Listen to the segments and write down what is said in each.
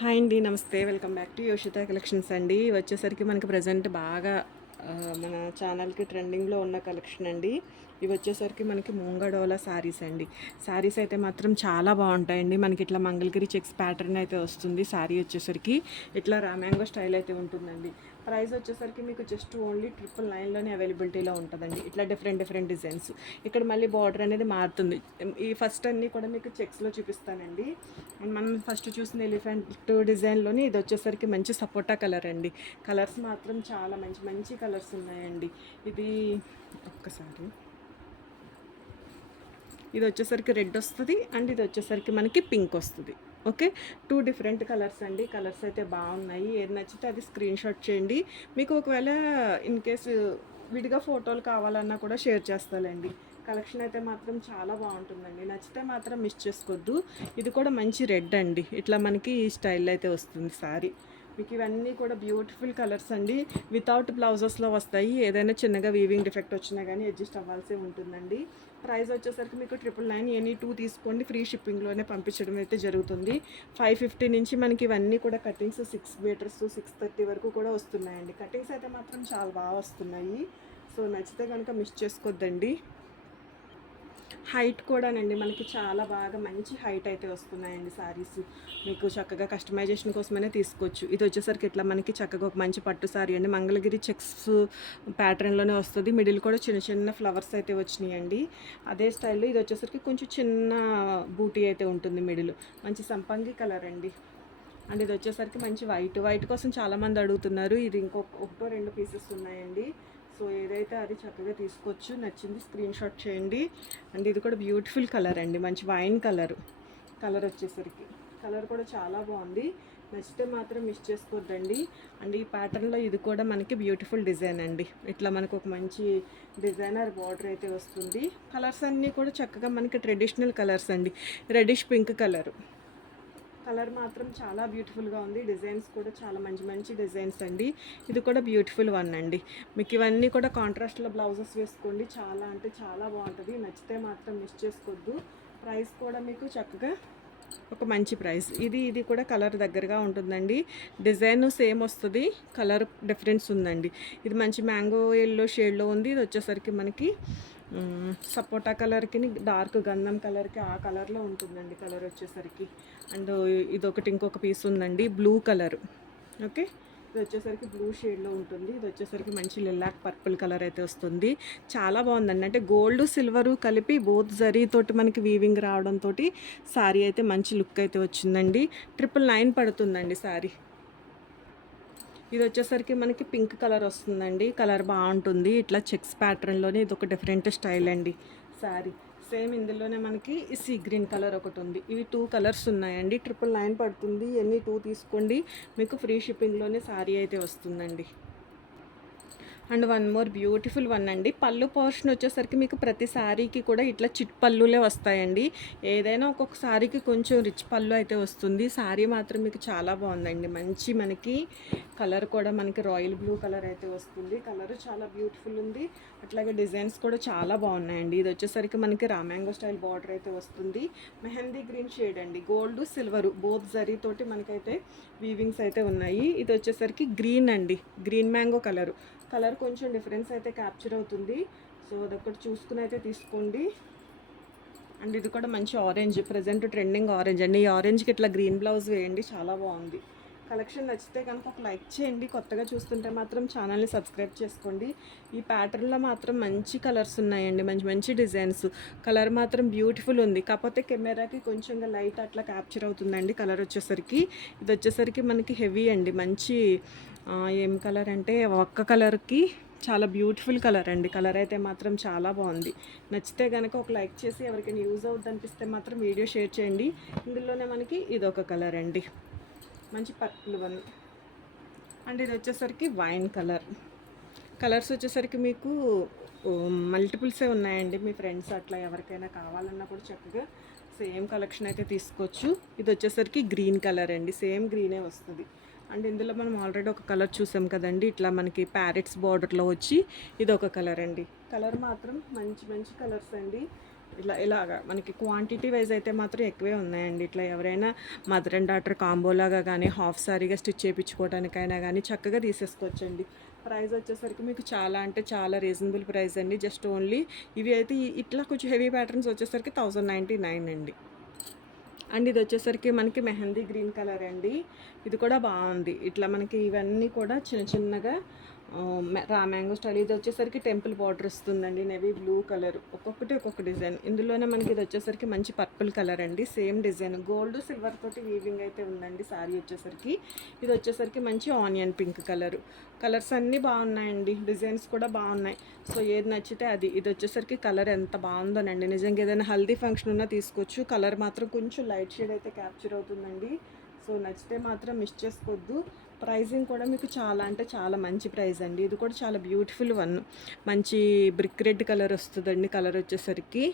Hi అండి. నమస్తే. Welcome back to యోషిత collections అండి. వచ్చేసరికి మనకి ప్రెజెంట్ బాగా మన ఛానల్‌కి ట్రెండింగ్‌లో ఉన్న కలెక్షన్ అండి. ఇవి వచ్చేసరికి మనకి ముంగడోల శారీస్ అండి. శారీస్ అయితే మాత్రం చాలా బాగుంటాయండి. మనకి ఇట్లా మంగళగిరి చెక్స్ ప్యాటర్న్ అయితే వస్తుంది. శారీ వచ్చేసరికి ఇట్లా రామ్యాంగో స్టైల్ అయితే ఉంటుందండి. ప్రైస్ వచ్చేసరికి మీకు జస్ట్ ఓన్లీ 999లోనే అవైలబిలిటీలో ఉంటుందండి. ఇట్లా డిఫరెంట్ డిఫరెంట్ డిజైన్స్. ఇక్కడ మళ్ళీ బార్డర్ అనేది మారుతుంది. ఈ ఫస్ట్ అన్నీ కూడా మీకు చెక్స్లో చూపిస్తానండి. మనం ఫస్ట్ చూసిన ఎలిఫెంట్ డిజైన్లోని ఇది వచ్చేసరికి మంచి సపోటా కలర్ అండి. కలర్స్ మాత్రం చాలా మంచి మంచి కలర్స్ ఉన్నాయండి. ఇది ఒక్కసారి ఇది వచ్చేసరికి రెడ్ వస్తుంది అండ్ ఇది వచ్చేసరికి మనకి పింక్ వస్తుంది. ఓకే, 2 డిఫరెంట్ కలర్స్ అండి. కలర్స్ అయితే బాగున్నాయి. ఏది నచ్చితే అది స్క్రీన్ షాట్ చేయండి. మీకు ఒకవేళ ఇన్ కేసు విడిగా ఫోటోలు కావాలన్నా కూడా షేర్ చేస్తానండి. కలెక్షన్ అయితే మాత్రం చాలా బాగుంటుందండి. నచ్చితే మాత్రం మిస్ చేసుకోవద్దు. ఇది కూడా మంచి రెడ్ అండి. ఇట్లా మనకి ఈ స్టైల్ అయితే వస్తుంది సారీ. మీకు ఇవన్నీ కూడా బ్యూటిఫుల్ కలర్స్ అండి. వితౌట్ బ్లౌజెస్లో వస్తాయి. ఏదైనా చిన్నగా వీవింగ్ డిఫెక్ట్ వచ్చినా కానీ అడ్జస్ట్ అవ్వాల్సి ఉంటుందండి. ప్రైస్ వచ్చేసరికి మీకు 999 ఎనీ 2 తీసుకోండి, ఫ్రీ షిప్పింగ్లోనే పంపించడం అయితే జరుగుతుంది. 550 నుంచి మనకి ఇవన్నీ కూడా కటింగ్స్ 6 మీటర్స్ 630 వరకు కూడా వస్తున్నాయండి. కటింగ్స్ అయితే మాత్రం చాలా బాగా వస్తున్నాయి. సో నచ్చితే కనుక మిస్ చేసుకోవద్దండి. హైట్ కూడానండి మనకి చాలా బాగా మంచి హైట్ అయితే వస్తున్నాయండి శారీస్. మీకు చక్కగా కస్టమైజేషన్ కోసమైనా తీసుకోవచ్చు. ఇది వచ్చేసరికి ఇట్లా మనకి చక్కగా ఒక మంచి పట్టు శారీ అండి. మంగళగిరి చెక్స్ ప్యాటర్న్లోనే వస్తుంది. మిడిల్ కూడా చిన్న చిన్న ఫ్లవర్స్ అయితే వచ్చినాయండి. అదే స్టైల్లో ఇది వచ్చేసరికి కొంచెం చిన్న బూటీ అయితే ఉంటుంది. మిడిల్ మంచి సంపంగి కలర్ అండి. అండ్ ఇది వచ్చేసరికి మంచి వైట్ కోసం చాలామంది అడుగుతున్నారు. ఇది ఒకటో రెండు పీసెస్ ఉన్నాయండి. సో ఏదైతే అది చక్కగా తీసుకోవచ్చు. నచ్చింది స్క్రీన్ షాట్ చేయండి. అండ్ ఇది కూడా బ్యూటిఫుల్ కలర్ అండి. మంచి వైన్ కలర్ వచ్చేసరికి కలర్ కూడా చాలా బాగుంది. నచ్చితే మాత్రం మిస్ చేసుకోవద్దండి. అండ్ ఈ ప్యాటర్న్లో ఇది కూడా మనకి బ్యూటిఫుల్ డిజైన్ అండి. ఇట్లా మనకు ఒక మంచి డిజైనర్ బార్డర్ అయితే వస్తుంది. కలర్స్ అన్నీ కూడా చక్కగా మనకి ట్రెడిషనల్ కలర్స్ అండి. రెడిష్ పింక్ కలర్ మాత్రం చాలా బ్యూటిఫుల్గా ఉంది. డిజైన్స్ కూడా చాలా మంచి మంచి డిజైన్స్ అండి. ఇది కూడా బ్యూటిఫుల్ వన్ అండి. మీకు ఇవన్నీ కూడా కాంట్రాస్ట్లో బ్లౌజెస్ వేసుకోండి. చాలా అంటే చాలా బాగుంటుంది. నచ్చితే మాత్రం మిస్ చేసుకోవద్దు. ప్రైస్ కూడా మీకు చక్కగా ఒక మంచి ప్రైస్. ఇది కూడా కలర్ దగ్గరగా ఉంటుందండి. డిజైన్ సేమ్ వస్తుంది, కలర్ డిఫరెన్స్ ఉందండి. ఇది మంచి మ్యాంగో ఎల్లో షేడ్లో ఉంది. ఇది వచ్చేసరికి మనకి సపోటా కలర్కి డార్క్ గంధం కలర్కి ఆ కలర్లో ఉంటుందండి కలర్ వచ్చేసరికి. అండ్ ఇదొకటి ఇంకొక పీస్ ఉందండి బ్లూ కలర్. ఓకే, ఇది వచ్చేసరికి బ్లూ షేడ్లో ఉంటుంది. ఇది వచ్చేసరికి మంచి లిలాక్ పర్పుల్ కలర్ అయితే వస్తుంది. చాలా బాగుందండి. అంటే గోల్డ్ సిల్వరు కలిపి బోత్ జరీతోటి మనకి వీవింగ్ రావడంతో శారీ అయితే మంచి లుక్ అయితే వచ్చిందండి. 999 పడుతుందండి శారీ. ఇది వచ్చేసరికి మనకి పింక్ కలర్ వస్తుందండి. కలర్ బాగుంటుంది. ఇట్లా చెక్స్ ప్యాటర్న్లోనే ఇది ఒక డిఫరెంట్ స్టైల్ అండి శారీ. సేమ్ ఇందులోనే మనకి సీ గ్రీన్ కలర్ ఒకటి ఉంది. ఇవి 2 కలర్స్ ఉన్నాయండి. 999 పడుతుంది. ఎన్ని 2 తీసుకోండి, మీకు ఫ్రీ షిప్పింగ్లోనే శారీ అయితే వస్తుందండి. And one more beautiful one అండి. పళ్ళు పోర్షన్ వచ్చేసరికి మీకు ప్రతి శారీకి కూడా ఇట్లా చిట్ పళ్ళులే వస్తాయండి. ఏదైనా ఒక్కొక్క శారీకి కొంచెం రిచ్ పళ్ళు అయితే వస్తుంది. శారీ మాత్రం మీకు చాలా బాగుందండి. మంచి మనకి కలర్ కూడా మనకి రాయల్ బ్లూ కలర్ అయితే వస్తుంది. కలర్ చాలా బ్యూటిఫుల్ ఉంది. అట్లాగే డిజైన్స్ కూడా చాలా బాగున్నాయండి. ఇది వచ్చేసరికి మనకి రామ్యాంగో స్టైల్ బార్డర్ అయితే వస్తుంది. మెహందీ గ్రీన్ షేడ్ అండి. గోల్డ్ సిల్వర్ బోత్ జరీతోటి మనకైతే వీవింగ్స్ అయితే ఉన్నాయి. ఇది వచ్చేసరికి గ్రీన్ అండి. గ్రీన్ మ్యాంగో కలర్ కొంచెం డిఫరెన్స్ అయితే క్యాప్చర్ అవుతుంది. సో అదొకటి చూసుకుని అయితే తీసుకోండి. అండ్ ఇది కూడా మంచి ఆరెంజ్, ప్రజెంట్ ట్రెండింగ్ ఆరెంజ్ అండి. ఈ ఆరెంజ్కి ఇట్లా గ్రీన్ బ్లౌజ్ వేయండి, చాలా బాగుంది. కలెక్షన్ నచ్చితే కనుక ఒక లైక్ చేయండి. కొత్తగా చూస్తుంటే మాత్రం ఛానల్ని సబ్స్క్రైబ్ చేసుకోండి. ఈ ప్యాటర్న్లో మాత్రం మంచి కలర్స్ ఉన్నాయండి. మంచి మంచి డిజైన్స్. కలర్ మాత్రం బ్యూటిఫుల్ ఉంది. కాకపోతే కెమెరాకి కొంచెంగా లైట్ అట్లా క్యాప్చర్ అవుతుందండి కలర్ వచ్చేసరికి. ఇది వచ్చేసరికి మనకి హెవీ అండి. మంచి ఏం కలర్ అంటే ఒక్క కలర్కి చాలా బ్యూటిఫుల్ కలర్ అండి. కలర్ అయితే మాత్రం చాలా బాగుంది. నచ్చితే కనుక ఒక లైక్ చేసి ఎవరికైనా యూజ్ అవుద్ది అనిపిస్తే మాత్రం వీడియో షేర్ చేయండి. ఇందులోనే మనకి ఇదొక కలర్ అండి. మంచి పర్పుల్ వన్. అండ్ ఇది వచ్చేసరికి వైన్ కలర్స్ వచ్చేసరికి మీకు మల్టిపుల్సే ఉన్నాయండి. మీ ఫ్రెండ్స్ అట్లా ఎవరికైనా కావాలన్నా కూడా చక్కగా సేమ్ కలెక్షన్ అయితే తీసుకోవచ్చు. ఇది వచ్చేసరికి గ్రీన్ కలర్ అండి. సేమ్ గ్రీనే వస్తుంది. అండ్ ఇందులో మనం ఆల్రెడీ ఒక కలర్ చూసాం కదండి. ఇట్లా మనకి ప్యారెట్స్ బార్డర్లో వచ్చి ఇది ఒక కలర్ అండి. కలర్ మాత్రం మంచి మంచి కలర్స్ అండి. ఇలాగా మనకి క్వాంటిటీ వైజ్ అయితే మాత్రం ఎక్కువే ఉన్నాయండి. ఇట్లా ఎవరైనా మదర్ అండ్ డాటర్ కాంబోలాగా కానీ హాఫ్ సారీగా స్టిచ్ చేయించుకోవడానికైనా కానీ చక్కగా తీసేసుకోవచ్చండి. ప్రైస్ వచ్చేసరికి మీకు చాలా అంటే చాలా రీజనబుల్ ప్రైస్ అండి. జస్ట్ ఓన్లీ ఇవి అయితే ఇట్లా కొంచెం హెవీ ప్యాటర్న్స్ వచ్చేసరికి 1099 అండి. అండ్ ఇది వచ్చేసరికి మనకి మెహందీ గ్రీన్ కలర్ అండి. ఇది కూడా బాగుంది. ఇట్లా మనకి ఇవన్నీ కూడా చిన్న చిన్నగా రా మ్యాంగో స్టైల్. ఇది వచ్చేసరికి టెంపుల్ బార్డర్ వస్తుందండి. నేవీ బ్లూ కలర్, ఒక్కొక్కటి ఒక్కొక్క డిజైన్. ఇందులోనే మనకి ఇది వచ్చేసరికి మంచి పర్పుల్ కలర్ అండి. సేమ్ డిజైన్ గోల్డ్ సిల్వర్ తోటి వీవింగ్ అయితే ఉందండి శారీ వచ్చేసరికి. ఇది వచ్చేసరికి మంచి ఆనియన్ పింక్ కలర్. కలర్స్ అన్నీ బాగున్నాయండి, డిజైన్స్ కూడా బాగున్నాయి. సో ఏది నచ్చితే అది. ఇది వచ్చేసరికి కలర్ ఎంత బాగుందోనండి. నిజంగా ఏదైనా హల్దీ ఫంక్షన్ ఉన్నా తీసుకోవచ్చు. కలర్ మాత్రం కొంచెం లైట్ షేడ్ అయితే క్యాప్చర్ అవుతుందండి. సో నచ్చితే మాత్రం మిస్ చేసుకోవద్దు. ప్రైజింగ్ కూడా మీకు చాలా అంటే చాలా మంచి ప్రైస్ అండి. ఇది కూడా చాలా బ్యూటిఫుల్ వన్. మంచి బ్రిక్ రెడ్ కలర్ వస్తుందండి. కలర్ వచ్చేసరికి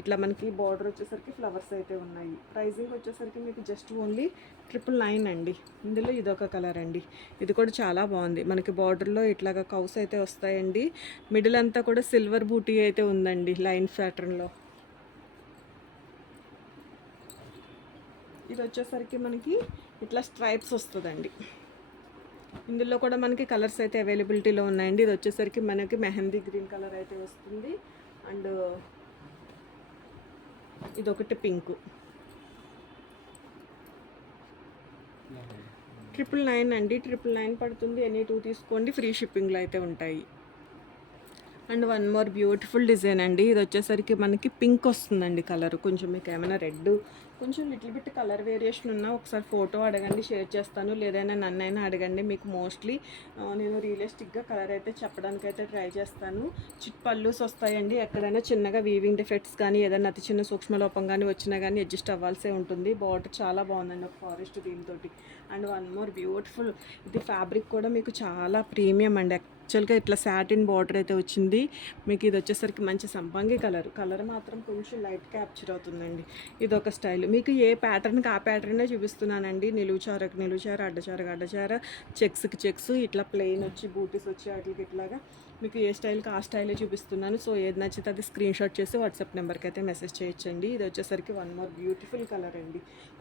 ఇట్లా మనకి బార్డర్ వచ్చేసరికి ఫ్లవర్స్ అయితే ఉన్నాయి. ప్రైజింగ్ వచ్చేసరికి మీకు జస్ట్ ఓన్లీ 999 అండి. ఇందులో ఇదొక కలర్ అండి. ఇది కూడా చాలా బాగుంది. మనకి బార్డర్లో ఇట్లాగా కౌస్ అయితే వస్తాయండి. మిడిల్ అంతా కూడా సిల్వర్ బూటీ అయితే ఉందండి లైన్ ప్యాటర్న్లో. ఇది వచ్చేసరికి మనకి ఇట్లా స్ట్రైప్స్ వస్తుందండి. ఇందులో కూడా మనకి కలర్స్ అయితే అవైలబిలిటీలో ఉన్నాయండి. ఇది వచ్చేసరికి మనకి మెహందీ గ్రీన్ కలర్ అయితే వస్తుంది. అండ్ ఇదొకటి పింక్. 999 అండి. 999 పడుతుంది. ఎనీ 2 తీసుకోండి, ఫ్రీ షిప్పింగ్లో అయితే ఉంటాయి. And one more beautiful design అండి. ఇది వచ్చేసరికి మనకి పింక్ వస్తుందండి కలర్. కొంచెం మీకు ఏమైనా రెడ్ కొంచెం లిటిల్ బిట్ కలర్ వేరియేషన్ ఉన్నా ఒకసారి ఫోటో అడగండి, షేర్ చేస్తాను. లేదైనా నన్నైనా అడగండి. మీకు మోస్ట్లీ నేను రియలిస్టిక్గా కలర్ అయితే చెప్పడానికి అయితే ట్రై చేస్తాను. చిట్ పల్లూస్ వస్తాయండి. ఎక్కడైనా చిన్నగా వీవింగ్ డిఫెక్ట్స్ కానీ ఏదైనా అతి చిన్న సూక్ష్మలోపం కానీ వచ్చినా కానీ అడ్జస్ట్ అవ్వాల్సే ఉంటుంది. బార్డర్ చాలా బాగుందండి, ఒక ఫారెస్ట్ దీంతో. అండ్ వన్ మోర్ బ్యూటిఫుల్, ఇది ఫ్యాబ్రిక్ కూడా మీకు చాలా ప్రీమియం అండి. యాక్చువల్గా ఇట్లా సాటిన్ బార్డర్ అయితే వచ్చింది. మీకు ఇది వచ్చేసరికి మంచి సంపంగి కలర్ మాత్రం కొంచెం లైట్ క్యాప్చర్ అవుతుందండి. ఇది ఒక స్టైల్. మీకు ఏ ప్యాటర్న్కి ఆ ప్యాటర్నే చూపిస్తున్నానండి. నిలువుచార, అడ్డచార, చెక్స్కి చెక్స్, ఇట్లా ప్లెయిన్ వచ్చి బూటీస్ వచ్చి వాటికి ఇట్లాగా మీకు ఏ స్టైల్కి ఆ స్టైలే చూపిస్తున్నాను. సో ఏది నచ్చితే అది స్క్రీన్ షాట్ చేసి వాట్సాప్ నెంబర్కి అయితే మెసేజ్ చేయొచ్చండి. ఇది వచ్చేసరికి వన్ మోర్ బ్యూటిఫుల్ కలర్ అండి.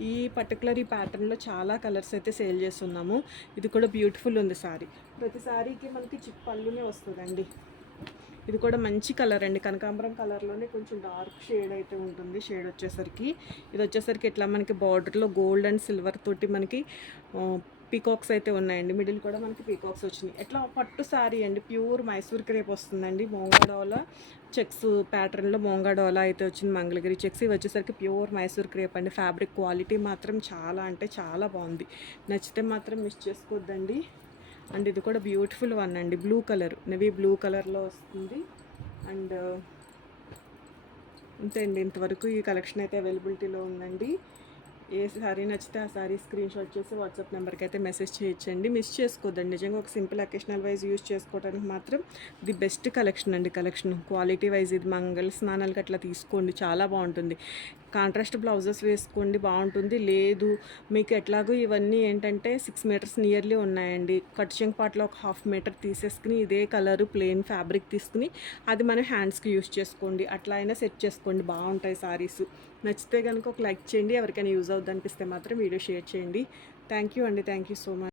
ఈ పర్టికులర్ ఈ ప్యాటర్న్లో చాలా కలర్స్ అయితే సేల్ చేస్తున్నాము. ఇది కూడా బ్యూటిఫుల్ ఉంది సారీ. ప్రతి సారీకి మనకి చిప్ పళ్ళునే వస్తుందండి. ఇది కూడా మంచి కలర్ అండి. కనకాంబరం కలర్లోనే కొంచెం డార్క్ షేడ్ అయితే ఉంటుంది. షేడ్ వచ్చేసరికి ఇది వచ్చేసరికి ఇట్లా మనకి బార్డర్లో గోల్డ్ అండ్ సిల్వర్ తోటి మనకి పీకాక్స్ అయితే ఉన్నాయండి. మిడిల్ కూడా మనకి పీకాక్స్ వచ్చినాయి. ఎట్లా పట్టు సారీ అండి. ప్యూర్ మైసూర్ క్రేప్ వస్తుందండి. మోంగాడోలా చెక్స్ ప్యాటర్న్లో మోంగాడోలా అయితే వచ్చింది. మంగళగిరి చెక్స్ ఇవి వచ్చేసరికి ప్యూర్ మైసూర్ క్రేప్ అండి. ఫ్యాబ్రిక్ క్వాలిటీ మాత్రం చాలా అంటే చాలా బాగుంది. నచ్చితే మాత్రం మిస్ చేసుకోవద్దండి. అండ్ ఇది కూడా బ్యూటిఫుల్ వన్ అండి. బ్లూ కలర్, నేవీ బ్లూ కలర్లో వస్తుంది. అండ్ అంతే అండి. ఇంతవరకు ఈ కలెక్షన్ అయితే అవైలబిలిటీలో ఉందండి. ఏ సారీ నచ్చితే ఆ సారీ స్క్రీన్ షాట్ చేసి వాట్సాప్ నెంబర్కి అయితే మెసేజ్ చేయొచ్చండి. మిస్ చేసుకోవద్దండి. నిజంగా ఒక సింపుల్ అకేషనల్ వైజ్ యూజ్ చేసుకోవడానికి మాత్రం ది బెస్ట్ కలెక్షన్ అండి. కలెక్షన్ క్వాలిటీ వైజ్ ఇది మంగళ స్నానాలకి అట్లా తీసుకోండి, చాలా బాగుంటుంది. కాంట్రాస్ట్ బ్లౌజెస్ వేసుకోండి, బాగుంటుంది. లేదు మీకు ఎట్లాగో ఇవన్నీ ఏంటంటే 6 మీటర్స్ నియర్లీ ఉన్నాయండి. కట్ చెంగ్ పార్ట్లో ఒక 1/2 మీటర్ తీసేసుకుని ఇదే కలరు ప్లెయిన్ ఫ్యాబ్రిక్ తీసుకుని అది మనం హ్యాండ్స్కి యూజ్ చేసుకోండి. అట్లా అయినా సెట్ చేసుకోండి, బాగుంటాయి సారీస్. నచ్చితే కనుక ఒక లైక్ చేయండి. ఎవరికైనా యూజ్ అవుద్ది అనిపిస్తే మాత్రం వీడియో షేర్ చేయండి. థ్యాంక్ యూ అండి. Thank you so much.